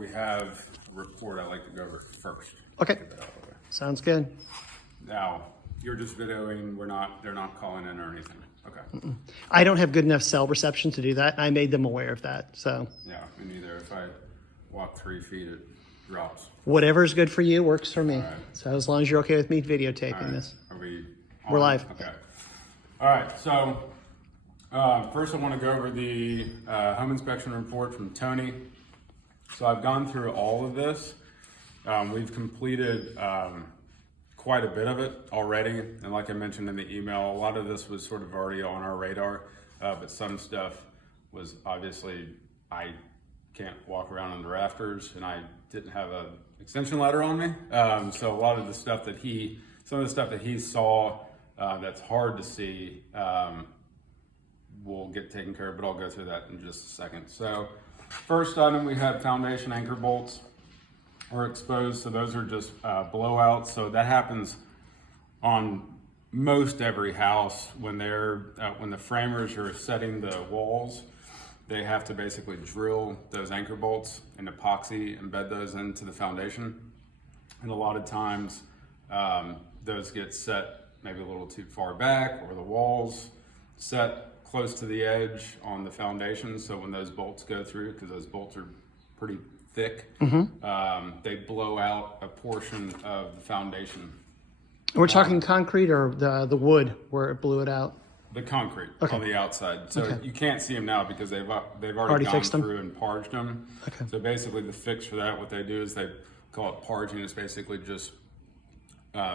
We have a report I'd like to go over first. Okay. Get that out of the way. Sounds good. Now, you're just videoing, they're not calling in or anything. Okay. I don't have good enough cell reception to do that. I made them aware of that. So Yeah, me neither. If I walk 3 feet, it drops. whatever's good for you works for me. All right. So as long as you're okay with me videotaping All right. this. Are we We're on? live. Okay. All right, so first I want to go over the home inspection report from Tony. So I've gone through all of this. We've completed quite a bit of it already. And like I mentioned in the email, a lot of this was sort of already on our radar, but some stuff was obviously, I can't walk around on the rafters and I didn't have an extension ladder on me. So a lot of the stuff that some of the stuff that he saw that's hard to see will get taken care of, but I'll go through that in just a second. So first item, we have foundation anchor bolts are exposed. So those are just blowouts. So that happens on most every house when when the framers are setting the walls. They have to basically drill those anchor bolts and epoxy, embed those into the foundation. And a lot of times those get set maybe a little too far back, or the walls set close to the edge on the foundation. So when those bolts go through, because those bolts are pretty thick, they blow out a portion of the foundation. We're talking concrete or the wood where it blew it out? The concrete on the outside. So you can't see them now because they've already gone fixed them? through and parged them. Okay. So basically the fix for that, what they do is they call it parging. It's basically just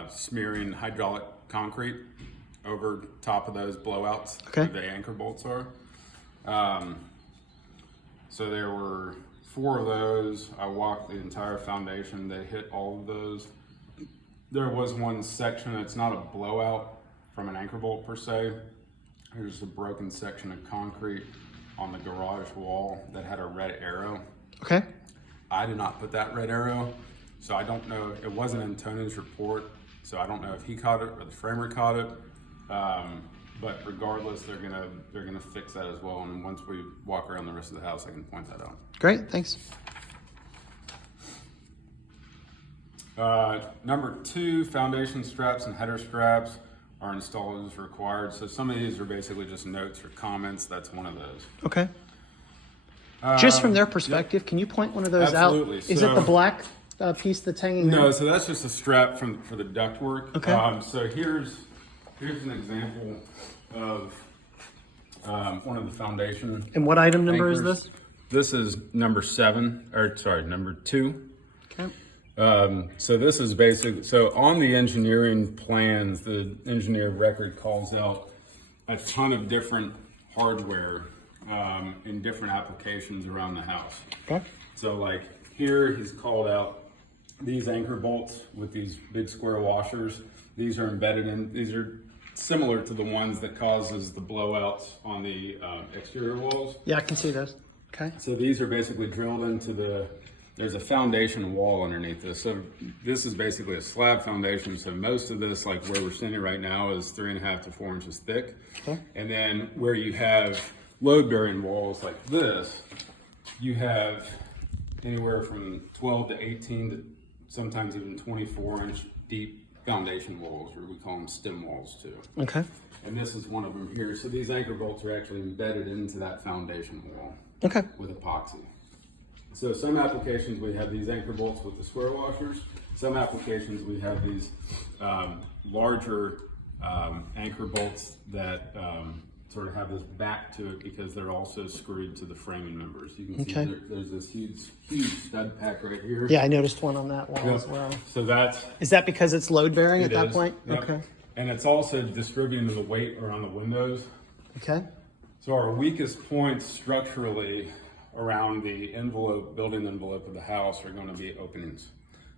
smearing hydraulic concrete over top of those blowouts where the anchor bolts are. So there were 4 of those. I walked the entire foundation. They hit all of those. There was one section that's not a blowout from an anchor bolt per se. There's a broken section of concrete on the garage wall that had a red arrow. Okay. I did not put that red arrow, so I don't know. It wasn't in Tony's report, so I don't know if he caught it or the framer caught it. But regardless, they're gonna fix that as well. And once we walk around the rest of the house, I can point that out. Great, thanks. Number 2, foundation straps and header straps are installed as required. So some of these are basically just notes or comments. That's one of those. Okay. Just from their perspective, can you point one of those Absolutely. out? Is it the black piece that's hanging there? No, so that's just a strap for the ductwork. Okay. So here's an example of one of the foundation. And what item number is anchors. this? This is number 2. Okay. So this is basically, so on the engineering plans, the engineer record calls out a ton of different hardware in different applications around the house. Okay. So like here, he's called out these anchor bolts with these big square washers. These are embedded in, these are similar to the ones that causes the blowouts on the exterior walls. Yeah, I can see those. Okay. So these are basically drilled into there's a foundation wall underneath this. So this is basically a slab foundation. So most of this, like where we're sitting right now, is 3.5 to 4 inches thick. Okay. And then where you have load bearing walls like this, you have anywhere from 12 to 18 to sometimes even 24-inch deep foundation walls, or we call them stem walls too. Okay. And this is one of them here. So these anchor bolts are actually embedded into that foundation wall Okay. with epoxy. So some applications we have these anchor bolts with the square washers. Some applications we have these larger anchor bolts that sort of have this back to it because they're also screwed to the framing members. You can see there's this huge stud pack right here. Yeah, I noticed one on that wall as well. So Is that because it's load bearing at that is. point? Yep. Okay. And it's also distributing the weight around the windows. Okay. So our weakest points structurally around the building envelope of the house are going to be openings.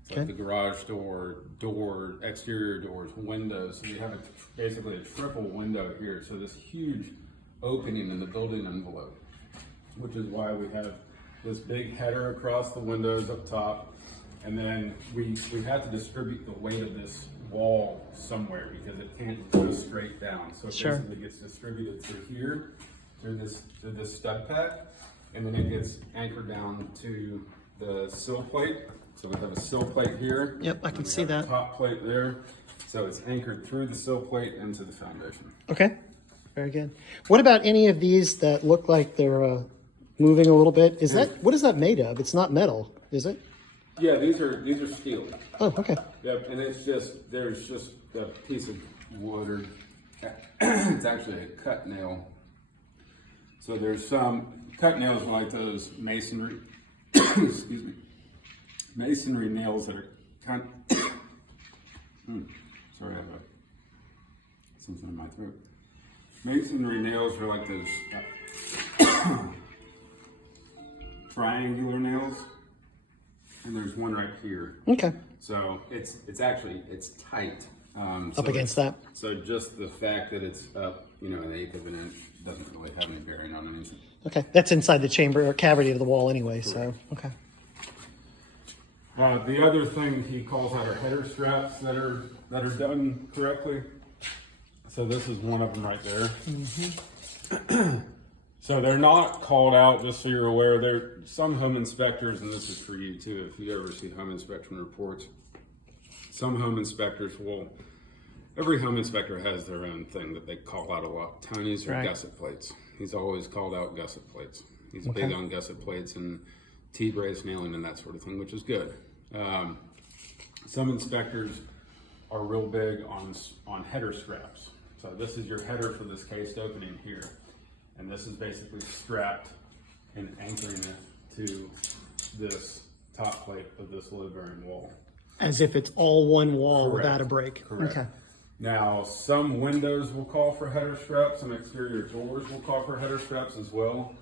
So like the garage door, exterior doors, windows. So you have basically a triple window here. So this huge opening in the building envelope, which is why we have this big header across the windows up top. And then we have to distribute the weight of this wall somewhere because it can't go straight down. So it basically gets distributed through here, through this stud pack, and then it gets anchored down to the sill plate. So we have a sill plate here. Yep, I can see have a that. top plate there. So it's anchored through the sill plate into the foundation. Okay, very good. What about any of these that look like they're moving a little bit? What is that made of? It's not metal, is it? Yeah, these are steel. Oh, okay. Yep, and there's just a piece of wood, or it's actually a cut nail. So there's some cut nails like those masonry, excuse me, masonry nails that are kind of, sorry, I have something in my throat. Masonry nails are like those triangular nails, and there's one right here. Okay. So it's tight. Up against that. So just the fact that it's up, an 1/8 of an inch doesn't really have any bearing on anything. Okay, that's inside the chamber or cavity of the wall anyway. Correct. So okay. The other thing he calls out are header straps that are done correctly. So this is one of them right there. Mm-hmm. So they're not called out, just so you're aware. There some home inspectors, and this is for you too, if you ever see home inspection reports, some home inspectors every home inspector has their own thing that they call out a lot. Tony's are gusset plates. He's always called out gusset plates. He's big on gusset plates and T-brace nailing and that sort of thing, which is good. Some inspectors are real big on header straps. So this is your header for this cased opening here. And this is basically strapped and anchoring it to this top plate of this load-bearing wall. As if it's all one wall. Correct. Without a break. Correct. Okay. Now, some windows will call for header straps, some exterior doors will call for header straps as well.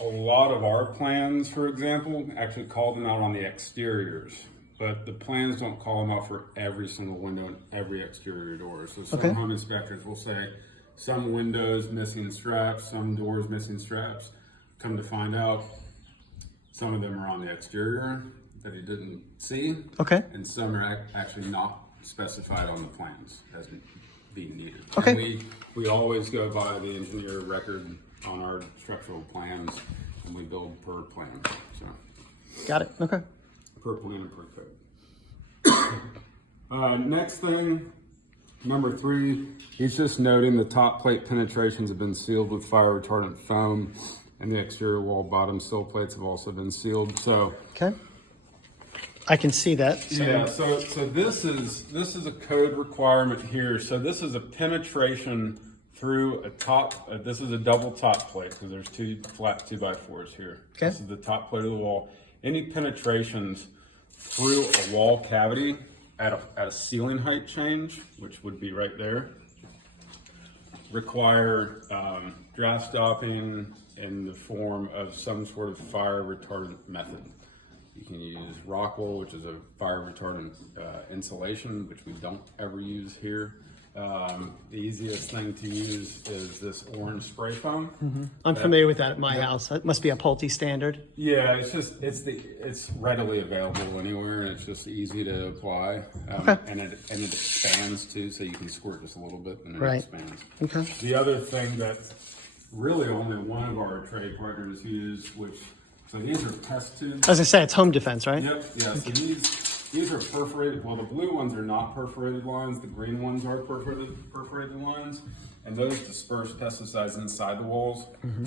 A lot of our plans, for example, actually call them out on the exteriors, but the plans don't call them out for every single window and every exterior door. So some home inspectors will say some windows missing straps, some doors missing straps. Come to find out, some of them are on the exterior that he didn't see. Okay. And some are actually not specified on the plans as being needed. Okay. And we always go by the engineer record on our structural plans, and we build per plan. So. Got it. Okay. Per plan and per code. Next thing, number 3, he's just noting the top plate penetrations have been sealed with fire retardant foam, and the exterior wall bottom sill plates have also been sealed. So. Okay. I can see that. So. Yeah, so this is a code requirement here. So this is a penetration through a top, this is a double top plate, because there's 2 flat 2x4s here. Okay. This is the top plate of the wall. Any penetrations through a wall cavity at a ceiling height change, which would be right there, require draft stopping in the form of some sort of fire retardant method. You can use rock wool, which is a fire retardant insulation, which we don't ever use here. The easiest thing to use is this orange spray foam. Mm-hmm. I'm familiar with that at my house. That must be a Pulte standard. Yeah, it's readily available anywhere, and it's just easy to apply. And it expands too, so you can squirt just a little bit and it expands. Okay. The other thing that really only one of our trade partners use, so these are test tubes. As I say, it's home defense, right? Yep. Yeah. So these are perforated. Well, the blue ones are not perforated lines. The green ones are perforated lines, and those disperse pesticides inside the walls. Mm-hmm.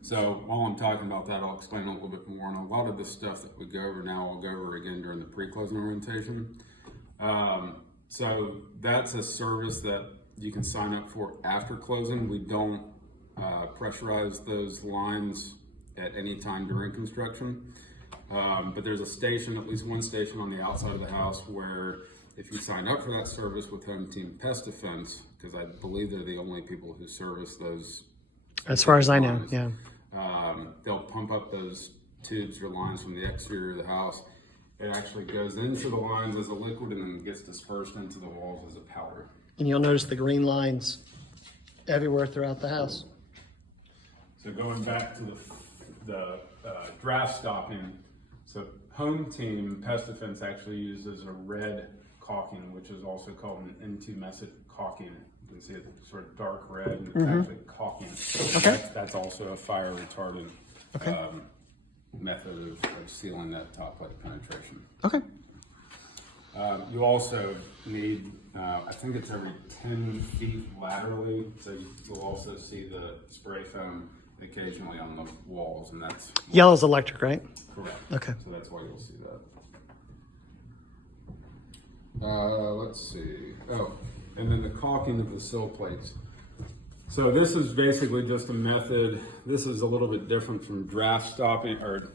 So while I'm talking about that, I'll explain a little bit more. And a lot of the stuff that we go over now, I'll go over again during the pre-closing orientation. So that's a service that you can sign up for after closing. We don't pressurize those lines at any time during construction. But there's a station, at least one station on the outside of the house, where if you sign up for that service with Home Team Pest Defense, because I believe they're the only people who service those. As far as I know, yeah. They'll pump up those tubes or lines from the exterior of the house. It actually goes into the lines as a liquid and then gets dispersed into the walls as a powder. And you'll notice the green lines everywhere throughout the house. So going back to the draft stopping, so Home Team Pest Defense actually uses a red caulking, which is also called an intumescent caulking. You can see it sort of dark red, and it's actually caulking. Okay. That's also a fire retardant method of sealing that top plate penetration. Okay. You also need, I think it's every 10 feet laterally, so you'll also see the spray foam occasionally on the walls, and that's Yellow's electric, right? correct. Okay. So that's why you'll see that. Let's see. Oh, and then the caulking of the sill plates. So this is basically just a method. This is a little bit different from draft stopping or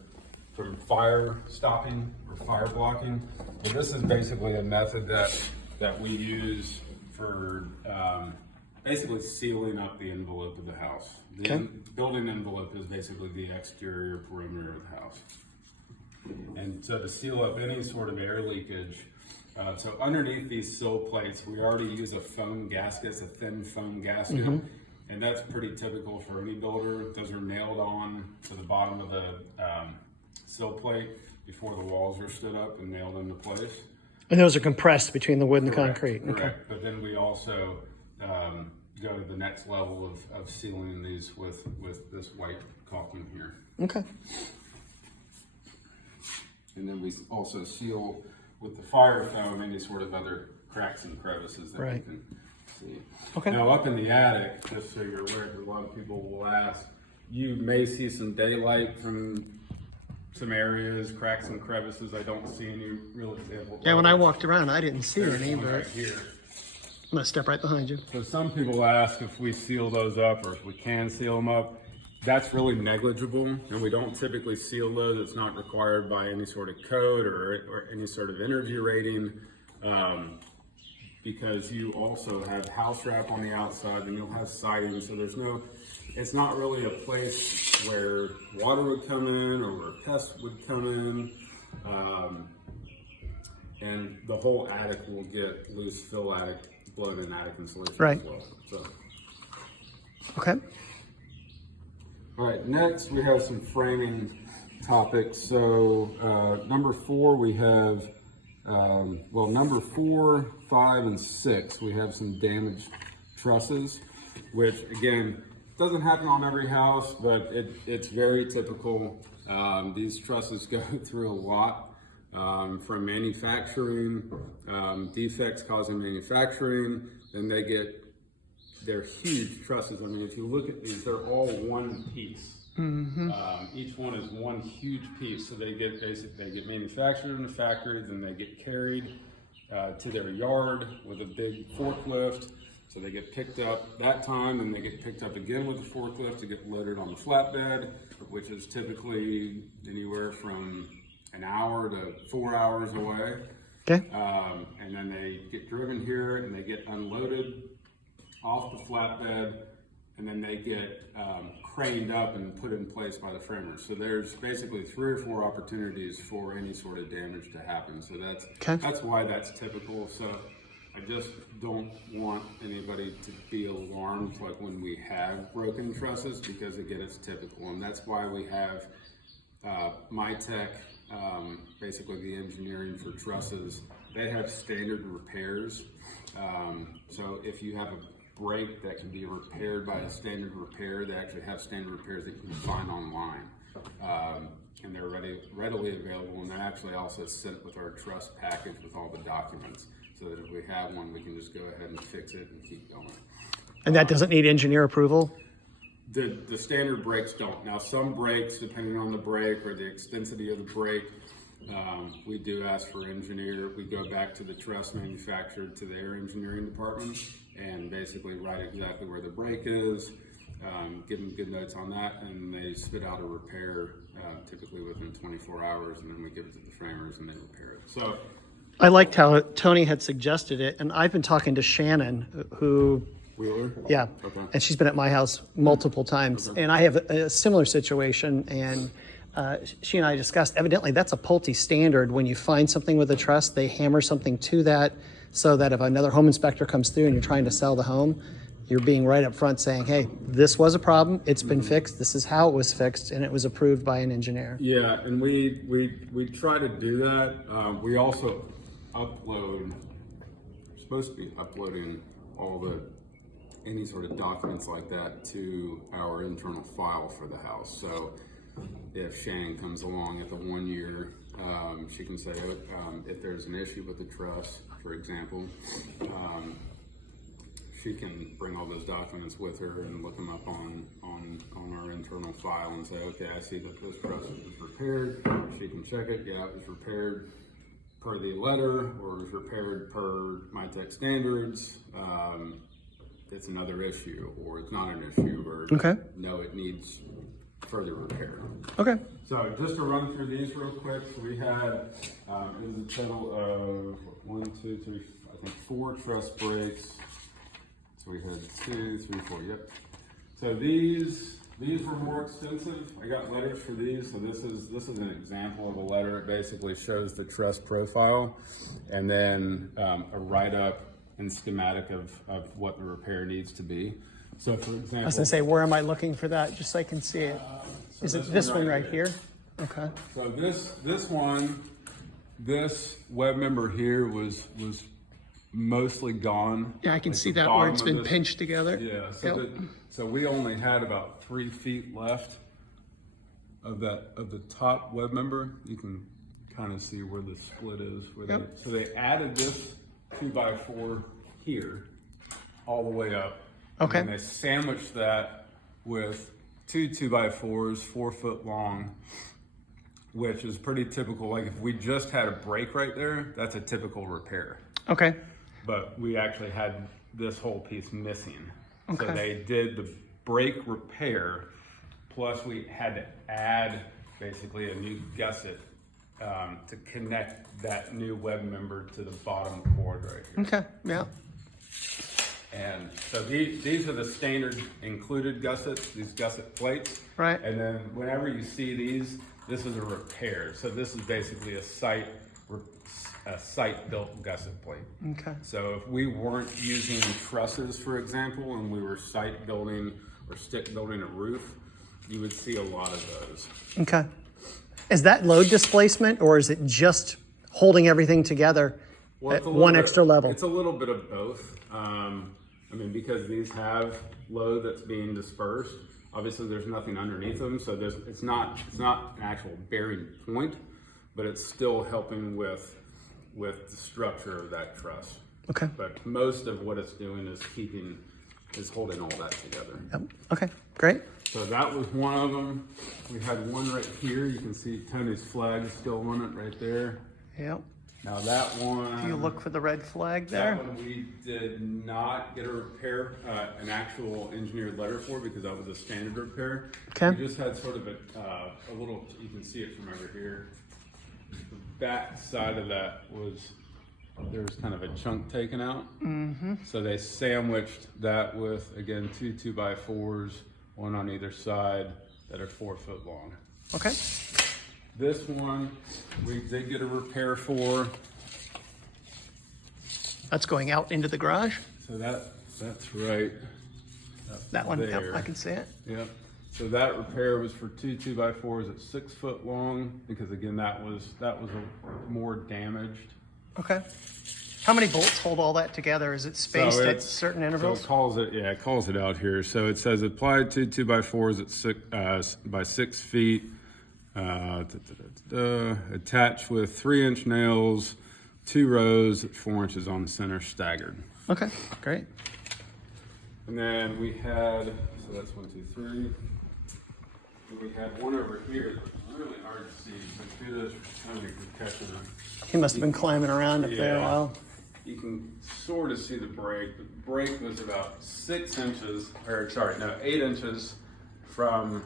from fire stopping or fire blocking. But this is basically a method that we use for basically sealing up the envelope of the house. The building envelope is basically the exterior perimeter of the house. And so to seal up any sort of air leakage, so underneath these sill plates, we already use a foam gasket, it's a thin foam gasket. And that's pretty typical for any builder. Those are nailed on to the bottom of the sill plate before the walls are stood up and nailed into place. And those are compressed between the wood and the concrete. Correct. Okay. But then we also go to the next level of sealing these with this white caulking here. Okay. And then we also seal with the fire foam any sort of other cracks and crevices that you can see. Okay. Now up in the attic, just so you're aware, a lot of people will ask, you may see some daylight from some areas, cracks and crevices. I don't see any real examples. Yeah, when I walked around, I didn't see There's any, one but right here. I'm gonna step right behind you. So some people ask if we seal those up or if we can seal them up. That's really negligible, and we don't typically seal those. It's not required by any sort of code or any sort of energy rating, because you also have house wrap on the outside, and you'll have siding, so it's not really a place where water would come in or where pests would come in, and the whole attic will get loose fill attic, blown-in attic insulation as well. So. Okay. All right, next we have some framing topics. So number 4, we have, number 4, 5, and 6, we have some damaged trusses, which again, doesn't happen on every house, but it's very typical. These trusses go through a lot from manufacturing, defects causing manufacturing, and they're huge trusses. I mean, if you look at these, they're all one piece. Each one is one huge piece. So they get manufactured in the factories, and they get carried to their yard with a big forklift. So they get picked up that time, and they get picked up again with the forklift to get loaded on the flatbed, which is typically anywhere from an hour to 4 hours away. Okay. And then they get driven here, and they get unloaded off the flatbed, and then they get craned up and put in place by the framers. So there's basically 3 or 4 opportunities for any sort of damage to happen. So that's why that's typical. So I just don't want anybody to be alarmed like when we have broken trusses, because again, it's typical. And that's why we have my tech, basically the engineering for trusses, they have standard repairs. So if you have a break that can be repaired by a standard repair, they actually have standard repairs that you can find online. And they're readily available, and they're actually also sent with our truss package with all the documents, so that if we have one, we can just go ahead and fix it and keep going. And that doesn't need engineer approval? The standard brakes don't. Now some brakes, depending on the brake or the extensity of the brake, we do ask for engineer. We go back to the truss manufacturer, to their engineering department, and basically write exactly where the brake is, give them good notes on that, and they spit out a repair typically within 24 hours, and then we give it to the framers and they repair it. So I liked how Tony had suggested it, and I've been talking to Shannon, who Wheeler? Yeah, and she's been at my house multiple times, and I have a similar situation, and she and I discussed, evidently that's a Pulte standard. When you find something with a truss, they hammer something to that, so that if another home inspector comes through and you're trying to sell the home, you're being right up front saying, hey, this was a problem, it's been fixed, this is how it was fixed, and it was approved by an engineer. Yeah, and we try to do that. We also upload, we're supposed to be uploading any sort of documents like that to our internal file for the house. So if Shannon comes along at the 1 year, she can say, if there's an issue with the truss, for example, she can bring all those documents with her and look them up on our internal file and say, okay, I see that this truss was repaired. She can check it. Yeah, it was repaired per the letter, or it was repaired per my tech standards. It's another issue, or it's not an issue, or Okay. no, it needs further repair. Okay. So just to run through these real quick, so we had, it was a total of 1, 2, 3, I think 4 truss breaks. So we had 2, 3, 4, yep. So these were more extensive. I got letters for these. So this is an example of a letter. It basically shows the truss profile and then a write-up and schematic of what the repair needs to be. So for example, I was gonna say, where am I looking for that, just so I can see it? so Is it this one right here? Okay. So this one, this web member here was mostly gone. Yeah, I can Like see the that where bottom it's of been this- pinched together. Yeah, Yep. so we only had about 3 feet left of the top web member. You can kind of see where the split is. Yep. So they added this 2x4 here, all the way up. Okay. And they sandwiched that with 2 2x4s, 4 foot long, which is pretty typical. Like if we just had a break right there, that's a typical repair. Okay. But we actually had this whole piece missing. Okay. So they did the brake repair, plus we had to add basically a new gusset to connect that new web member to the bottom cord right here. Okay. Yeah. And so these are the standard included gussets, these gusset plates. Right. And then whenever you see these, this is a repair. So this is basically a site-built gusset plate. Okay. So if we weren't using trusses, for example, and we were site building or stick building a roof, you would see a lot of those. Okay. Is that load displacement, or is it just holding everything together Well, at it's a little one bit- extra level? It's a little bit of both. I mean, because these have load that's being dispersed, obviously there's nothing underneath them, so it's not an actual bearing point, but it's still helping with the structure of that truss. Okay. But most of what it's doing is holding all that together. Yep. Okay. Great. So that was one of them. We had one right here. You can see Tony's flag still on it right there. Yep. Now that one. If you look for the red flag there. That one we did not get a repair, an actual engineered letter for, because that was a standard repair. Okay. We just had sort of a little, you can see it from over here. The back side of that there was kind of a chunk taken out. Mm-hmm. So they sandwiched that with, again, 2 2x4s, one on either side, that are 4 foot long. Okay. This one, we did get a repair for. That's going out into the garage. So that's right. That one. Yep. There. I can see it. Yep. So that repair was for 2 2x4s at 6 foot long, because again, that was more damaged. Okay. How many bolts hold all that together? Is it spaced at certain intervals? So it calls it out here. So it says applied 2 2x4s at by 6 feet. Attached with 3-inch nails, 2 rows at 4 inches on the center, staggered. Okay, great. And then we had, so that's 1, 2, 3. And we had one over here that was really hard to see. So kudos for Tony for catching it. He must have been climbing around up there a Yeah. while. You can sort of see the break. The break was about 8 inches from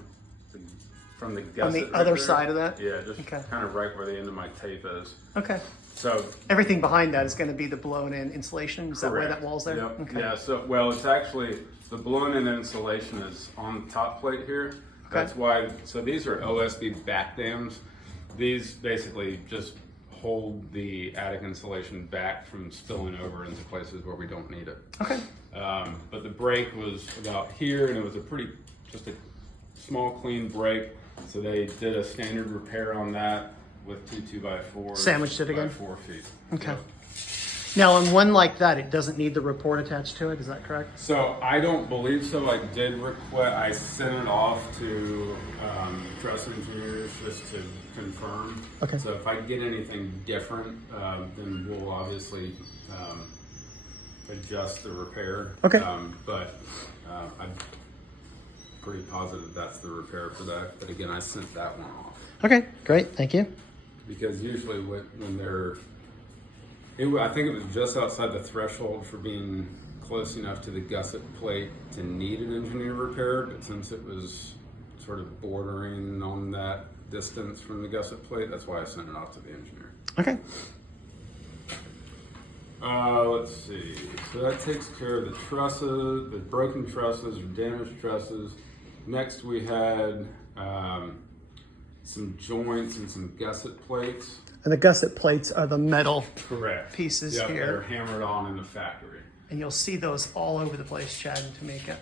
the gusset. On the right other there. side of that? Yeah, just Okay. kind of right where the end of my tape is. Okay. So Everything behind that is going to be the blown-in insulation. Is that why correct. that wall's there? Yep. Okay. Yeah. So it's actually the blown-in insulation is on the top plate here. Okay. That's why. So these are OSB back dams. These basically just hold the attic insulation back from spilling over into places where we don't need it. Okay. But the break was about here, and it was just a small, clean break. So they did a standard repair on that with 2 2x4. Sandwiched it again? By 4 feet. Okay. Yep. Now, on one like that, it doesn't need the report attached to it. Is that correct? So I don't believe so. I did request, I sent it off to truss engineers just to confirm. Okay. So if I get anything different, then we'll obviously adjust the repair. Okay. But I'm pretty positive that's the repair for that. But again, I sent that one off. Okay, great. Thank you. Because usually when they're, I think it was just outside the threshold for being close enough to the gusset plate to need an engineer repair, but since it was sort of bordering on that distance from the gusset plate, that's why I sent it off to the engineer. Okay. Let's see. So that takes care of the trusses, the broken trusses or damaged trusses. Next we had some joints and some gusset plates. And the gusset plates are the metal Correct. pieces Yep, here. they're hammered on in the factory. And you'll see those all over the place, Chad, to make it.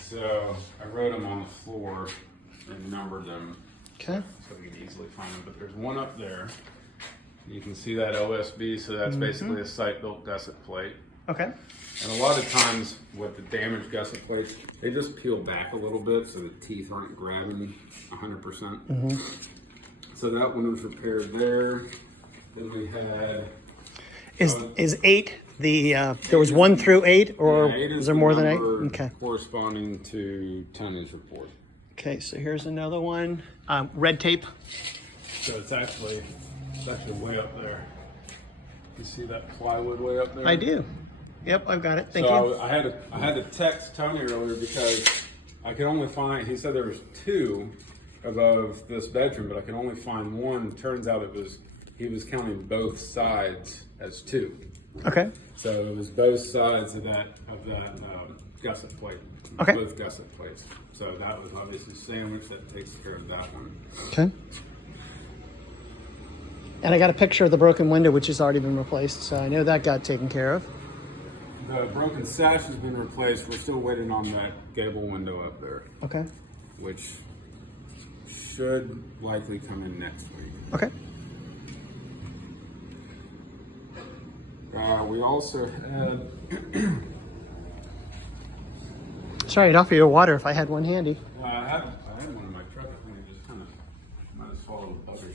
So I wrote them on the floor and numbered them Okay. so we can easily find them. But there's one up there. You can see that OSB, so that's basically a site-built gusset plate. Okay. And a lot of times with the damaged gusset plates, they just peel back a little bit so the teeth aren't grabbing 100%. So that one was repaired there. Then we had... Is 8 the, there was 1 through 8, or yeah, 8 is there more than 8? number Okay. corresponding to Tony's report. Okay, so here's another one. Red tape. So it's actually way up there. You see that plywood way up there? I do. Yep, I've got it. Thank you. So I had to text Tony earlier because I could only find, he said there was 2 above this bedroom, but I could only find 1. Turns out he was counting both sides as 2. Okay. So it was both sides of that gusset plate. Okay. Both gusset plates. So that was obviously sandwiched. That takes care of that one. Okay. And I got a picture of the broken window, which has already been replaced, so I know that got taken care of. The broken sash has been replaced. We're still waiting on that gable window up there, Okay. which should likely come in next week. Okay. We also had Sorry, I'd offer you a water if I had one handy. I had one in my truck. I think it just kind of might have swallowed a bug or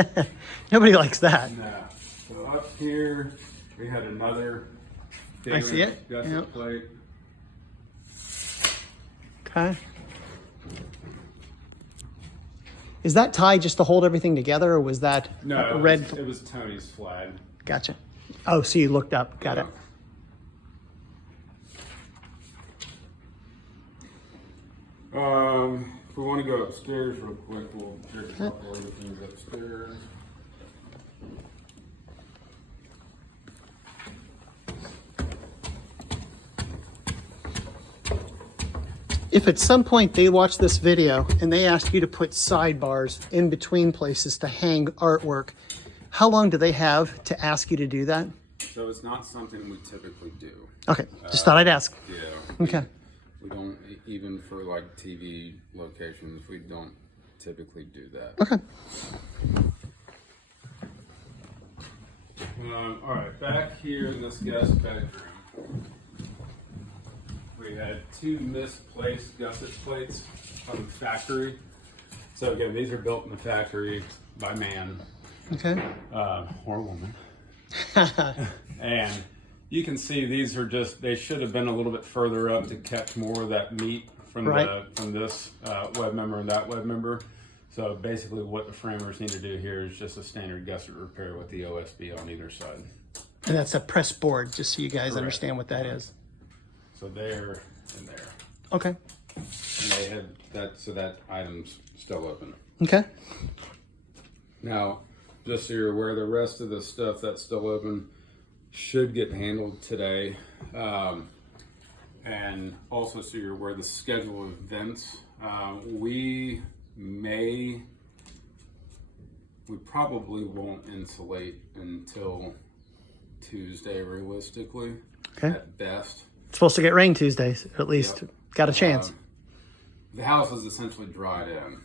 something. Nobody likes that. Nah. So up here we had another I see it. gusset Yep. plate. Okay. Is that tie just to hold everything together, or was that No, a red? it was Tony's flag. Gotcha. Oh, so you looked up. Got it. If we want to go upstairs real quick, we'll check a couple other things upstairs. If at some point they watch this video and they ask you to put sidebars in between places to hang artwork, how long do they have to ask you to do that? So it's not something we typically do. Okay, just thought I'd ask. Yeah. Okay. We don't, even for like TV locations, we don't typically do that. Okay. All right, back here in this guest bedroom, we had 2 misplaced gusset plates from the factory. So again, these are built in the factory by man Okay. or woman. And you can see these are just, they should have been a little bit further up to catch more of that meat from Right. from this web member and that web member. So basically what the framers need to do here is just a standard gusset repair with the OSB on either side. And that's a press board, just so you guys Correct. understand what that is. So there and there. Okay. And they had that, so that item's still open. Okay. Now, just so you're aware, the rest of the stuff that's still open should get handled today. And also so you're aware, the schedule of events, we probably won't insulate until Tuesday realistically, Okay. at best. It's supposed to get rain Tuesdays, at least. Yep. Got a chance. The house is essentially dried in.